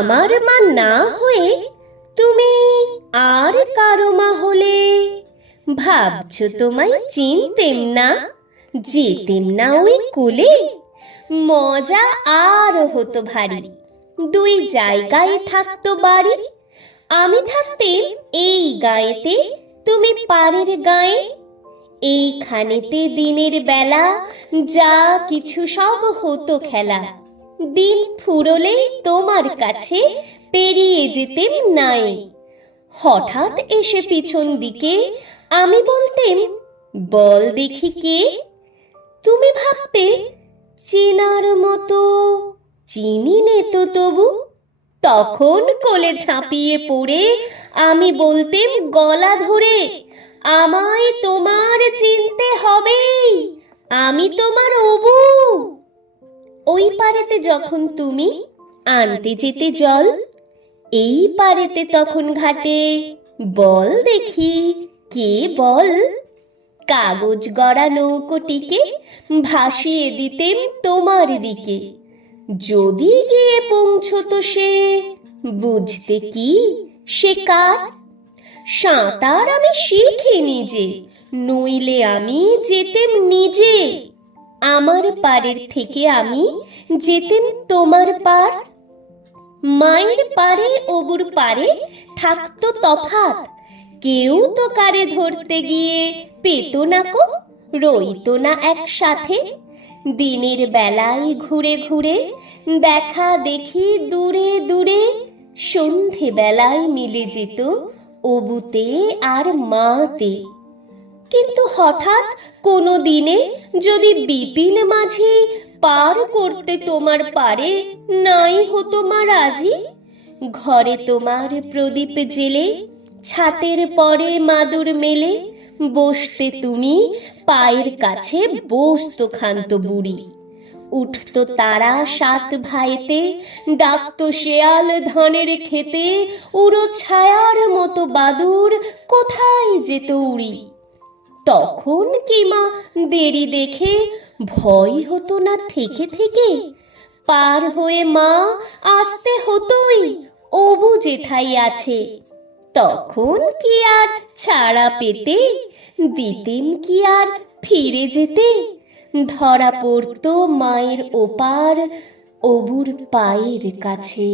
আমার মা না হয়ে তুমি আর কারো মা হলে ভাবছো তোমায় চিনতেম না, যেতেম না ওই কোলে। মজা আরো হতো ভারী, দুই জায়গায় থাকতো বাড়ি। আমি থাকতেম এই গায়েতে, তুমি পাড়ের গায়ে। এইখানেতে দিনের বেলা যা কিছু সব হতো খেলা। দিন ফুরলে তোমার কাছে পেরিয়ে যেতেম নাই। হঠাৎ এসে পিছন দিকে আমি বলতেম, বল দেখি কে। তুমি ভাবতে চেনার মতো, চিনি নে তো তবু। তখন কোলে ঝাঁপিয়ে পড়ে আমি বলতেম গলা ধরে, আমায় তোমার চিনতে হবেই, আমি তোমার অবু। ওই পারেতে যখন তুমি আনতে যেতে জল, এই পারেতে তখন ঘাটে বল দেখি কে বল। কাগজ গড়া নৌকোটিকে ভাসিয়ে দিতেম তোমার দিকে। যদি গিয়ে পৌঁছতো সে, বুঝতে কি সে কার। সাঁতার আমি শিখে নিজে, নইলে আমি যেতেম নিজে। আমার পারের থেকে আমি যেতেম তোমার পার। মায়ের পারে অবুর পারে থাকতো তফাৎ, কেউ তো কারে ধরতে গিয়ে পেত না কো, রইতো না একসাথে। দিনের বেলায় ঘুরে ঘুরে দেখা দেখি দূরে দূরে, সন্ধে বেলায় মিলে যেত অবুতে আর মাতে। কিন্তু হঠাৎ কোনো দিনে যদি বিপিন মাঝি পার করতে তোমার পারে নাই হতো মা রাজি। ঘরে তোমার প্রদীপ জেলে, ছাতের পরে মাদুর মেলে, বসতে তুমি পায়ের কাছে বসতো ক্ষান্ত বুড়ি। উঠতো তারা সাত ভাইতে, ডাকতো শেয়াল ধানের খেতে। উড়ো ছায়ার মতো বাদুর কোথায় যেত উড়ি। তখন কি মা দেরি দেখে ভয় হতো না থেকে থেকে। পার হয়ে মা আসতে হতোই, অবু যেথাই আছে। তখন কি আর ছাড়া পেতে, দিতেম কি আর ফিরে যেতে। ধরা পড়তো মায়ের ওপার অবুর পায়ের কাছে।